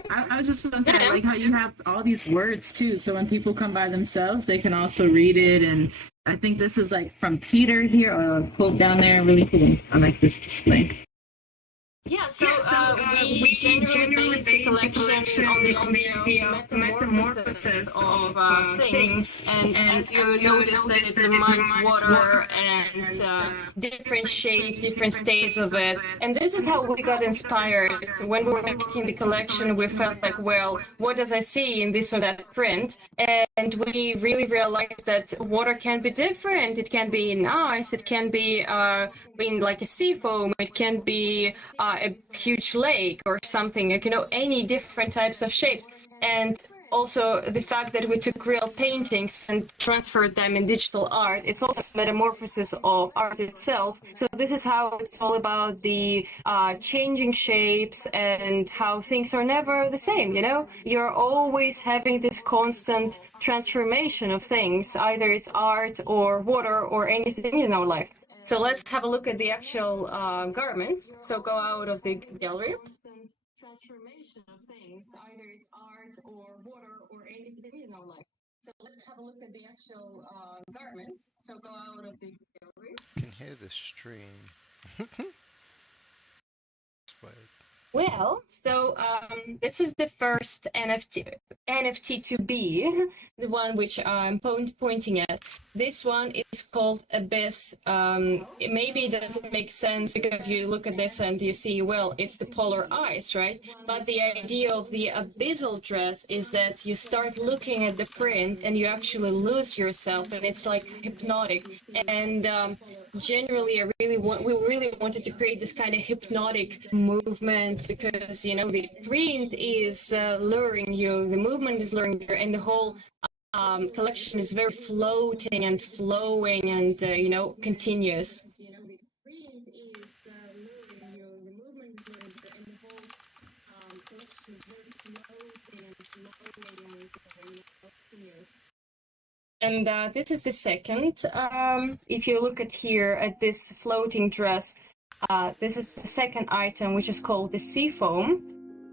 I was just going to say, I like how you have all these words too. So when people come by themselves, they can also read it. And I think this is like from Peter here, or a quote down there. Really cool. I like this display. Yeah, so we generally base the collection on the idea of metamorphosis of things, and as you notice that it reminds water and different shapes, different states of it. And this is how we got inspired. When we were making the collection, we felt like, well, what does I see in this or that print? And we really realized that water can be different. It can be in ice, it can be in like a sea foam, it can be a huge lake or something, like, any different types of shapes. And also the fact that we took real paintings and transferred them in digital art, it's also a metamorphosis of art itself. So this is how it's all about the changing shapes and how things are never the same, You're always having this constant transformation of things, either it's art or water or anything in our life. So let's have a look at the actual garments. So go out of the gallery. Transformation of things, either it's art or water or anything in our life. So let's have a look at the actual garments. So go out of the gallery. You can hear the stream. Well, so this is the first NFT to be, the one which I'm pointing at. This one is called Abyss. Maybe it doesn't make sense because you look at this and you see, well, it's the polar ice, right? But the idea of the abyssal dress is that you start looking at the print and you actually lose yourself, and it's like hypnotic. And generally, we really wanted to create this kind of hypnotic movement because, the print is luring you, the movement is luring you, and the whole collection is very floating and flowing and, continuous. And this is the second. If you look at here at this floating dress, this is the second item, which is called the sea foam,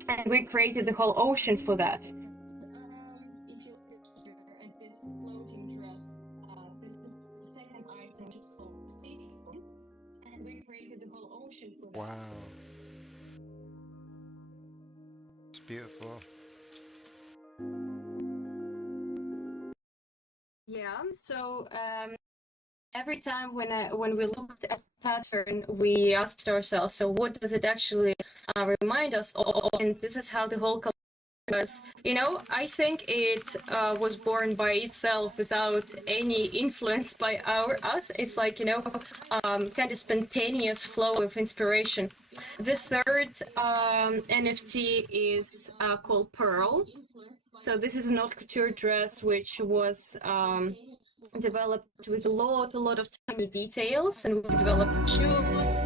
and we created the whole ocean for that. If you look at here at this floating dress, this is the second item, which is called sea foam, and we created the whole ocean for that. Wow. It's beautiful. Yeah, so every time when we looked at pattern, we asked ourselves, so what does it actually remind us of? And this is how the whole collection was. I think it was born by itself without any influence by us. It's like, kind of spontaneous flow of inspiration. The third NFT is called Pearl. So this is an haute couture dress, which was developed with a lot of tiny details, and we developed shoes.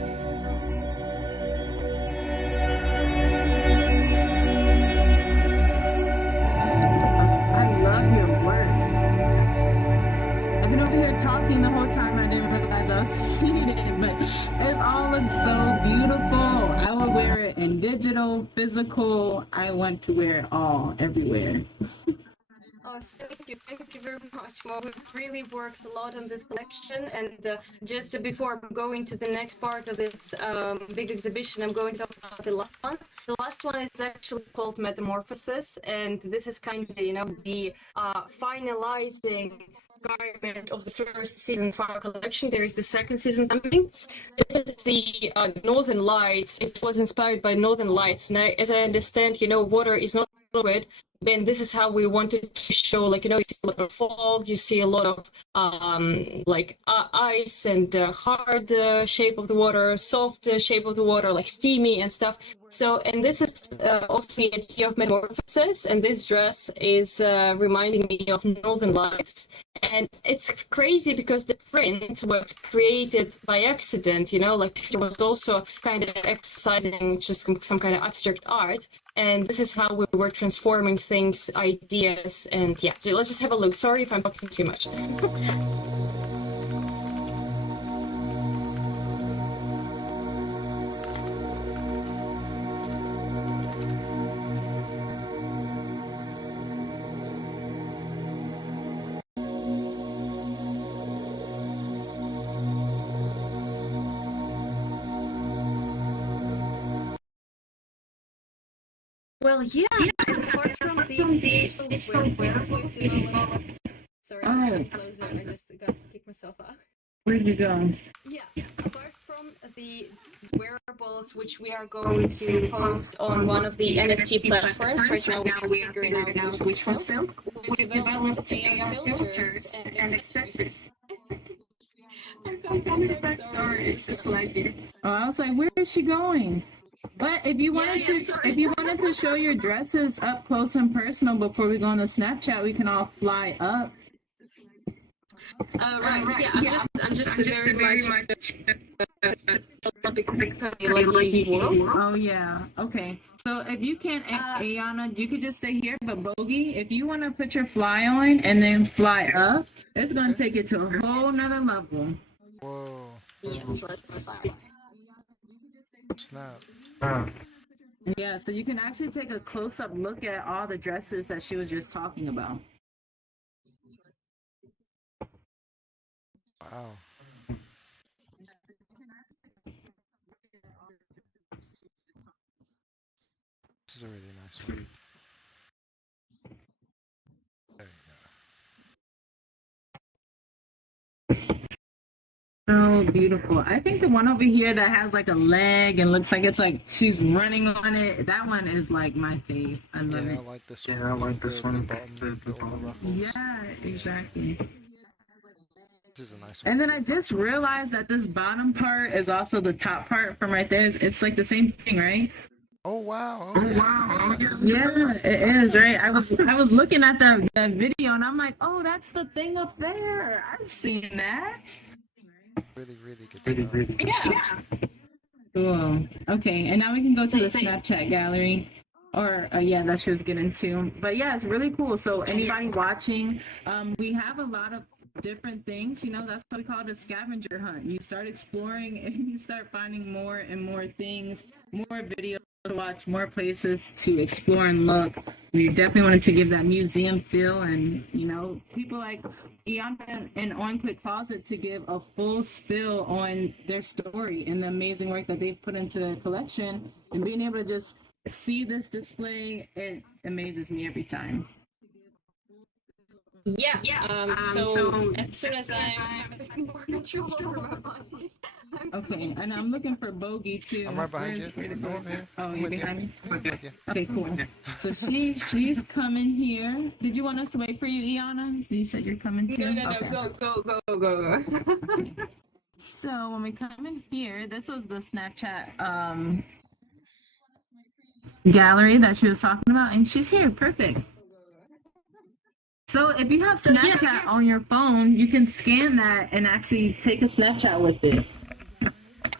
I love your work. I've been over here talking the whole time. I didn't realize I was feeding it, but it all looks so beautiful. I will wear it in digital, physical. I want to wear it all, everywhere. Oh, thank you very much, Mo. We've really worked a lot on this collection, and just before going to the next part of this big exhibition, I'm going to talk about the last one. The last one is actually called Metamorphosis, and this is kind of, the finalizing garment of the first season for our collection. There is the second season coming. This is the Northern Lights. It was inspired by Northern Lights, and as I understand, water is not liquid. Then this is how we wanted to show, you see a lot of fog, you see a lot of ice and hard shape of the water, soft shape of the water, like steamy and stuff. So, and this is also the idea of metamorphosis, and this dress is reminding me of Northern Lights. And it's crazy because the print was created by accident, it was also kind of exercising just some kind of abstract art. And this is how we were transforming things, ideas, and yeah, so let's just have a look. Sorry if I'm talking too much. Well, yeah, and apart from the digital wearables we've developed. Sorry, I got closer. I just got to kick myself out. Where'd you go? Yeah, apart from the wearables, which we are going to post on one of the NFT platforms, right now we are figuring out which one still. We developed AI filters and accessories. Sorry, it's just like it. Oh, I was like, where is she going? But if you wanted to show your dresses up close and personal before we go on the Snapchat, we can all fly up. Right. Yeah. I'm just very much. Oh yeah. Okay. So if you can't, Ayana, you could just stay here. But Bogey, if you want to put your fly on and then fly up, it's gonna take it to a whole nother level. Whoa. Yes. Let's fly. Snap. Yeah. So you can actually take a close-up look at all the dresses that she was just talking about. Wow. This is a really nice one. There you go. So beautiful. I think the one over here that has like a leg and looks like it's like she's running on it, that one is like my fave. I love it. I like this one. I like this one. Yeah, exactly. This is a nice one. And then I just realized that this bottom part is also the top part from right there. It's like the same thing, right? Oh wow. Oh wow. Yeah, it is, right? I was looking at that video and I'm like, oh, that's the thing up there. I've seen that. Really, really good. Yeah. Cool. Okay, and now we can go to the Snapchat gallery. Or yeah, that she was getting to. But yeah, it's really cool. So anybody watching, we have a lot of different things, that's what we call it, a scavenger hunt. You start exploring and you start finding more and more things, more videos to watch, more places to explore and look. We definitely wanted to give that museum feel, and people like Iana and On Quick Closet to give a full spill on their story and the amazing work that they've put into the collection, and being able to just see this display, it amazes me every time. Yeah. So as soon as I'm more control over my body. Okay, and I'm looking for Bogey too. I'm right behind you. Where'd it I'm go? over here. Oh, you're behind me? Yeah. Okay, cool. So she's coming here. Did you want us to wait for you, Iana? You said you're coming too? No. Okay. Go. Okay. So when we come in here, this was the Snapchat gallery that she was talking about, and she's here. Perfect. So if you have Snapchat on your phone, you can scan that and actually take a Snapchat with it.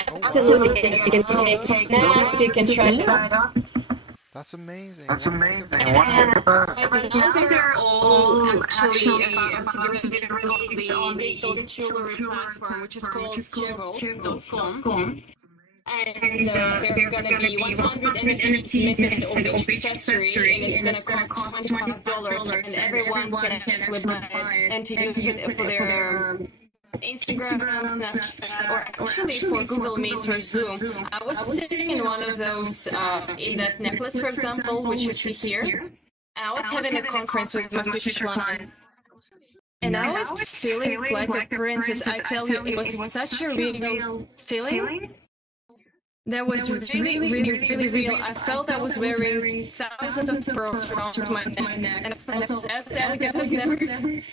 Absolutely. Yes, you can take snaps, you can try it on. That's amazing. I think they're all actually about to be released on the jewelry platform, which is called jewels.com. And there are going to be 100 NFTs minted of each accessory, and it's going to cost $25, and everyone can actually buy it and to use it for their Instagram, Snapchat, or actually for Google Meets or Zoom. I was sitting in one of those, in that necklace, for example, which you see here. I was having a conference with my future client. And I was feeling like a princess. I tell you, it was such a real feeling. That was really real. I felt I was wearing thousands of pearls around my neck, and I felt as delicate as never.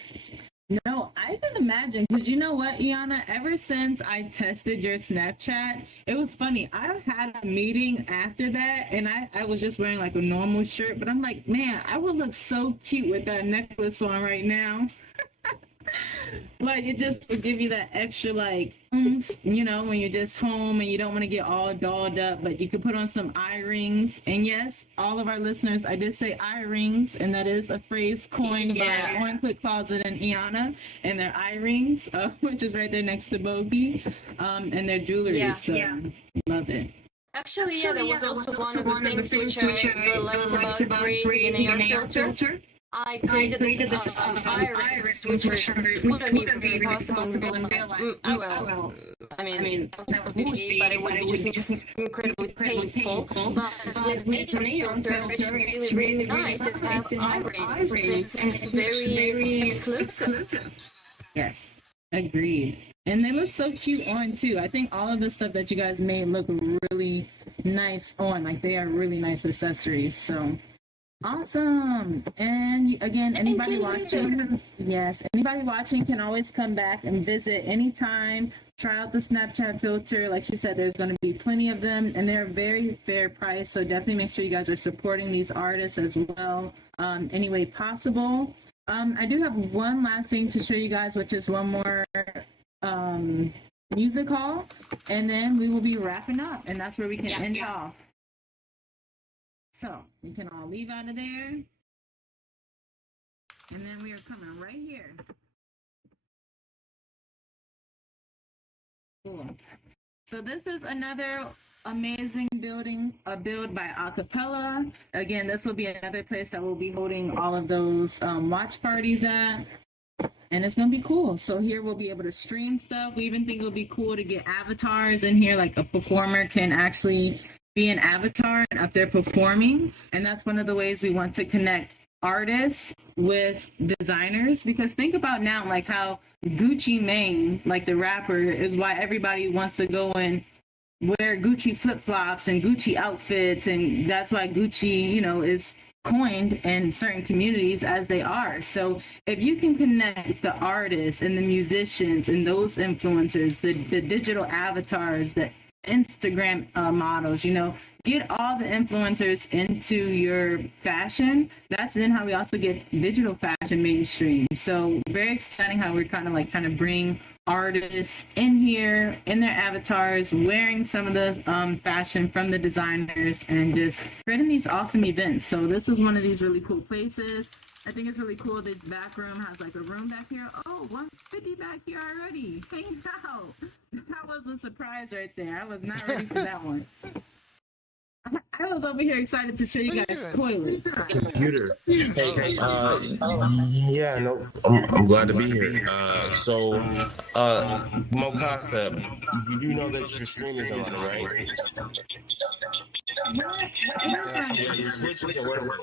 No, I can imagine, because you know what, Iana? Ever since I tested your Snapchat, it was funny. I had a meeting after that, and I was just wearing like a normal shirt, but I'm like, man, I would look so cute with that necklace on right now. Like, it just will give you that extra, like, when you're just home and you don't want to get all dolled up, but you could put on some eye rings. And yes, all of our listeners, I did say eye rings, and that is a phrase coined by On Quick Closet and Iana, and their eye rings, which is right there next to Bogey, and their jewelry. Love it. Actually, there was also one of the things which I really liked about creating an AR filter. I created this iris, which wouldn't even be possible in real life. Well, I mean, that would be, but it would be just incredibly painful. But with native filter, it's really nice. It has iris, it's very exclusive. Yes, agreed. And they look so cute on too. I think all of the stuff that you guys made look really nice on. Like they are really nice accessories. So awesome. And again, anybody watching, yes, anybody watching can always come back and visit anytime. Try out the Snapchat filter. Like she said, there's going to be plenty of them, and they're very fair price. So definitely make sure you guys are supporting these artists as well, any way possible. I do have one last thing to show you guys, which is one more music hall, and then we will be wrapping up, and that's where we can end off. So we can all leave out of there, and then we are coming right here. Cool. So this is another amazing building, a build by Acapella. Again, this will be another place that we'll be holding all of those watch parties at. And it's gonna be cool. So here we'll be able to stream stuff. We even think it'll be cool to get avatars in here, like a performer can actually be an avatar and up there performing. And that's one of the ways we want to connect artists with designers, because think about now, like how Gucci Mane, like the rapper, is why everybody wants to go and wear Gucci flip-flops and Gucci outfits, and that's why Gucci, you know, is coined in certain communities as they are. So if you can connect the artists and the musicians and those influencers, the digital avatars, the Instagram models, you know, get all the influencers into your fashion. That's then how we also get digital fashion mainstream. So very exciting how we're kind of bring artists in here in their avatars, wearing some of the fashion from the designers, and just creating these awesome events. So this was one of these really cool places. I think it's really cool. This back room has like a room back here. Oh, 150 back here already. Hang out. That was a surprise right there. I was not ready for that one. I was over here excited to show you guys toilets. Computer. Hey, yeah, no, I'm glad to be here. Mokata, you do know that your stream is on, right? Yeah, your Twitch isn't working.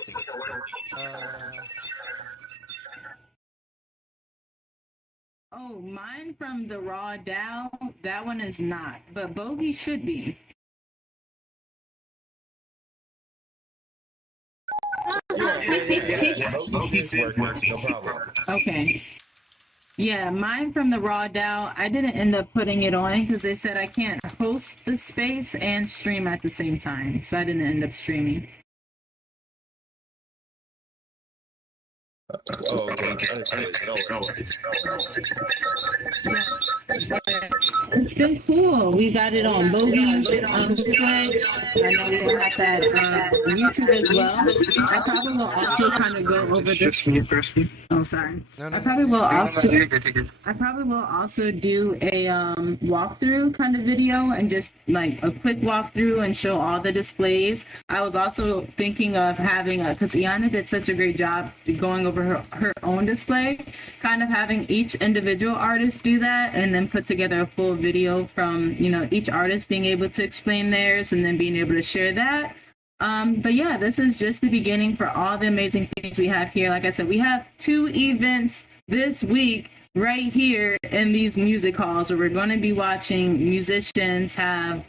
Oh, mine from the Raw DAO, that one is not, but Bogey should be. Yeah. No problem. Okay. Yeah, mine from the Raw DAO, I didn't end up putting it on because they said I can't host the space and stream at the same time, so I didn't end up streaming. Oh, okay. It's been cool. We got it on Bogey's Twitch. I know we will have that YouTube as well. I probably will also kind of go over this. Oh, sorry. I probably will also do a walkthrough kind of video, and just like a quick walkthrough and show all the displays. I was also thinking of having because Iana did such a great job going over her own display, kind of having each individual artist do that, and then put together a full video from, you know, each artist being able to explain theirs and then being able to share that. But yeah, this is just the beginning for all the amazing things we have here. Like I said, we have 2 events this week right here in these music halls where we're going to be watching musicians have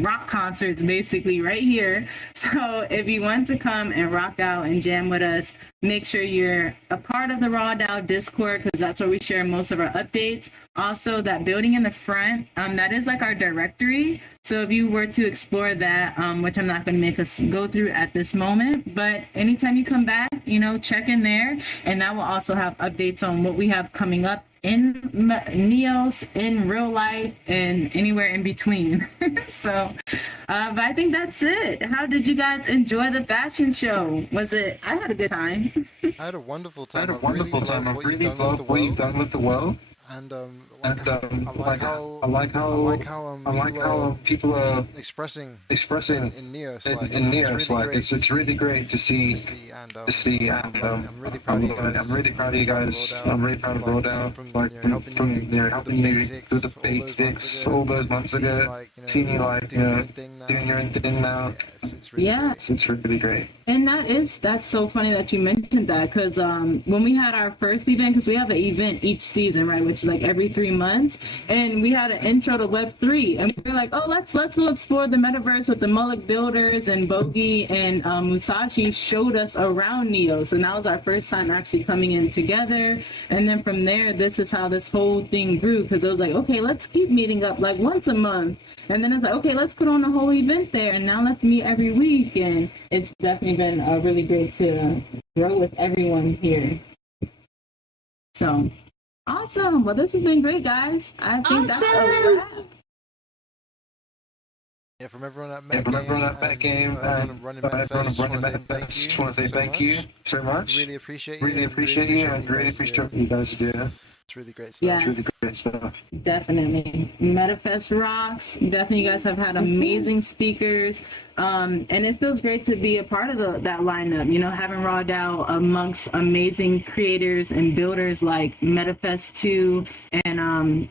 rock concerts basically right here. So if you want to come and rock out and jam with us, make sure you're a part of the Raw DAO Discord, because that's where we share most of our updates. Also, that building in the front, that is like our directory. So if you were to explore that, which I'm not going to make us go through at this moment, but anytime you come back, you know, check in there, and that will also have updates on what we have coming up in Neos, in real life, and anywhere in between. So, but I think that's it. How did you guys enjoy the fashion show? I had a good time. I had a wonderful time. I really love what you've done with the world. And And I like how I like how people are expressing expressing in Neos, in, like in it's Neos. really Like great it's really great to see and and I'm loving it. I'm really proud of you guys. I'm really proud of you guys. I'm really proud of Like Rodout. from Like helping you with the helping you with the basics basics all those months seeing you ago. like Seeing you like doing your own thing now. doing your own thing now. Yeah, it's really Yeah. great. It's really great. And that's so funny that you mentioned that, because when we had our first event, because we have an event each season, right, which is like every 3 months, and we had an intro to Web3, and we were like, oh, let's go explore the metaverse with the Mullock builders, and Bogey and Musashi showed us around Neos, and that was our first time actually coming in together. And then from there, this is how this whole thing grew, because it was like, okay, let's keep meeting up like once a month, and then it's like, okay, let's put on a whole event there, and now let's meet every week. And it's definitely been really great to grow with everyone here. So awesome. Well, this has been great, guys. I think that's a wrap. Yeah, from everyone at Yeah, from everyone at Met Game everyone running MetaFest, just want to say thank you so much. Really appreciate Really appreciate you and really appreciate what you guys do. It's really great stuff. Yes. Really great stuff. Definitely. MetaFest rocks. Definitely, you guys have had amazing speakers. And it feels great to be a part of that lineup, you know, having Raw DAO amongst amazing creators and builders like MetaFest2 and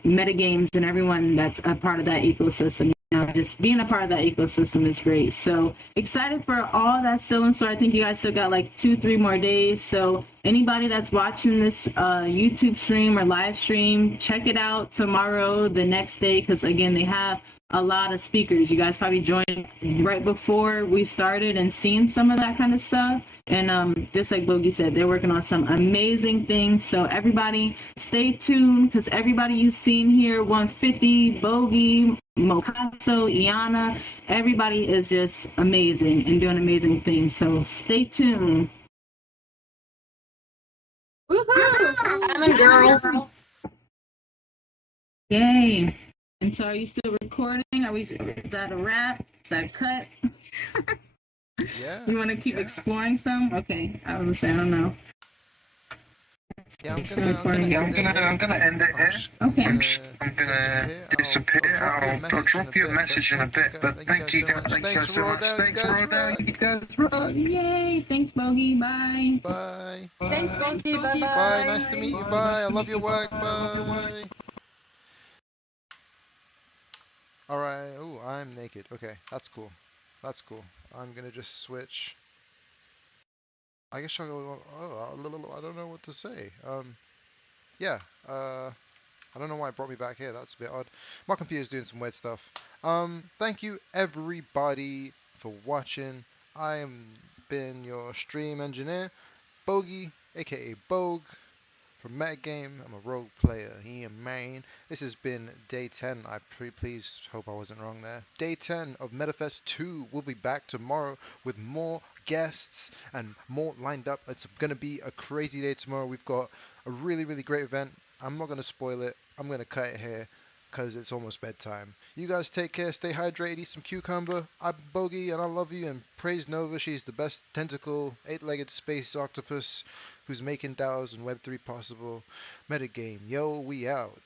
Metagames and everyone that's a part of that ecosystem. You know, just being a part of that ecosystem is great. So excited for all that's still in store. I think you guys still got like 2-3 more days. So anybody that's watching this YouTube stream or live stream, check it out tomorrow, the next day, because again, they have a lot of speakers. You guys probably joined right before we started and seen some of that kind of stuff. And just like Bogey said, they're working on some amazing things. So everybody stay tuned, because everybody you've seen here, 150, Bogey, Mocasso, Iana, everybody is just amazing and doing amazing things. So stay tuned. Woohoo! I'm a girl. Yay. And so are you still recording? Is that a wrap? Is that a cut? Yeah. You want to keep exploring some? Okay. I was saying, I don't know. Yeah, I'm gonna end it here. Okay. I'm gonna disappear. I'll drop you a message in a bit, but thank you guys so much. Thanks for all that. You guys rock. Yay. Thanks, Bogey. Bye. Bye. Thanks, Bogey. Bye-bye. Bye. Nice to meet you. Bye. I love your work. Bye. Alright. Oh, I'm naked. Okay, that's cool. That's cool. I'm gonna just switch. I guess I'll go. Oh, I don't know what to say. Yeah. I don't know why it brought me back here. That's a bit odd. My computer's doing some weird stuff. Thank you everybody for watching. I am been your stream engineer, Bogey, aka Bogue, from Metagame. I'm a rogue player here, man. This has been day 10. I please hope I wasn't wrong there. Day 10 of MetaFest 2. We'll be back tomorrow with more guests and more lined up. It's going to be a crazy day tomorrow. We've got a really, really great event. I'm not going to spoil it. I'm going to cut it here because it's almost bedtime. You guys take care. Stay hydrated. Eat some cucumber. I'm Bogey and I love you. And praise Nova. She's the best tentacle, 8-legged space octopus who's making DAOs and Web3 possible. Metagame. Yo, we out.